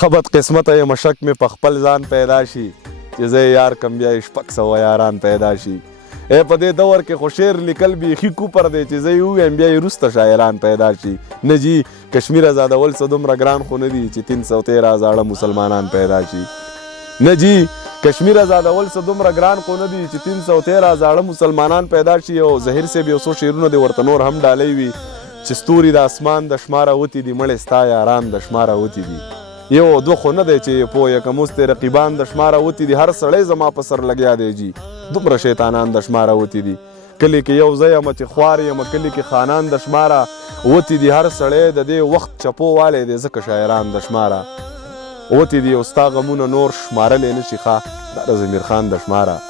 خبت قسمت یم شک مې په خپل ځان پیدا شي چې زه یار کم بیا 600 یاران پیدا شي. په دې دور کې خو شعر لیکل بیخي کوپر دی چې زه یې ووایم بیا یې وروسته شاعران پیدا شي. نه جي کشمیر ازادول څه دومره ګران خو نه دي چې 313 زاړه مسلمانان پیدا شي. نه جي کشمیر ازادول څه دومره ګران خو نه دي چې 313 زاړه مسلمانان پیدا شي. او ظهیر صاحب یو څو شعرونه دې ورته نور هم ډالۍ وي چې ستوري د اسمان د شماره وتي دي مړې ستا یاران د شماره وتي دي. یو دوه خو نه دی چې پوه که مست رقیبان د شماره وتي دي هر سړی زما په سر لګیا دی جي دومره شیطانان د شماره وتي دي. کلي کې یو ځای یم چې خوار یم کلي کې خانان د شماره وتي دي هر سړی د دې وخت چپو والی دی ځکه شاعران د شماره وتي دي. او ستا غمونه نور شمارلی نه شي ښه دا د ضمیر خان د شماره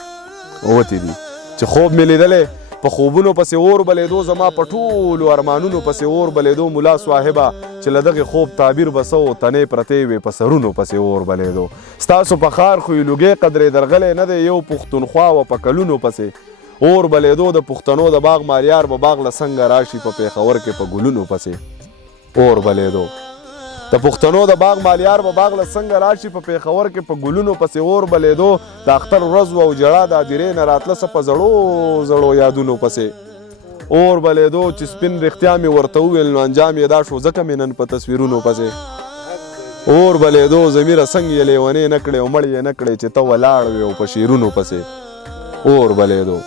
وتي دي. چې خوب مې لیدلی په خوبونو پسې اور بلیدو زما په ټولو ارمانونو پسې اور بلیدو مولا صاحبه چې له دغې خوب تعبیر به څه و تنې پرتې وې په سرونو پسې اور بلیدو. ستاسو په ښار خو یې لوګې قدرې درغلی نه دی یو پښتونخوا و په کلونو پسې اور بلیدو د پښتنو د باغ ماریار به باغ له څنګه راشي په پېښور کې په ګلونو پسې اور بلیدو. د پښتنو د باغ مالیار به باغ له څنګه راشي په پېښور کې په ګلونو پسې اور بلیدو. د اختر ورځ وه او جړا د هدیرې نه راتله څه په زړو زړو یادونو پسې اور بلیدو. چې سپین رښتیا مې ورته وویل نو انجام یې دا شو ځکه مې نن په تصویرونو پسې اور بلیدو. ضمیره څنګ یې لیونې نه کړې او مړ یې نه کړې چې ته ولاړ وې او په شعرونو پسې اور بلیدو.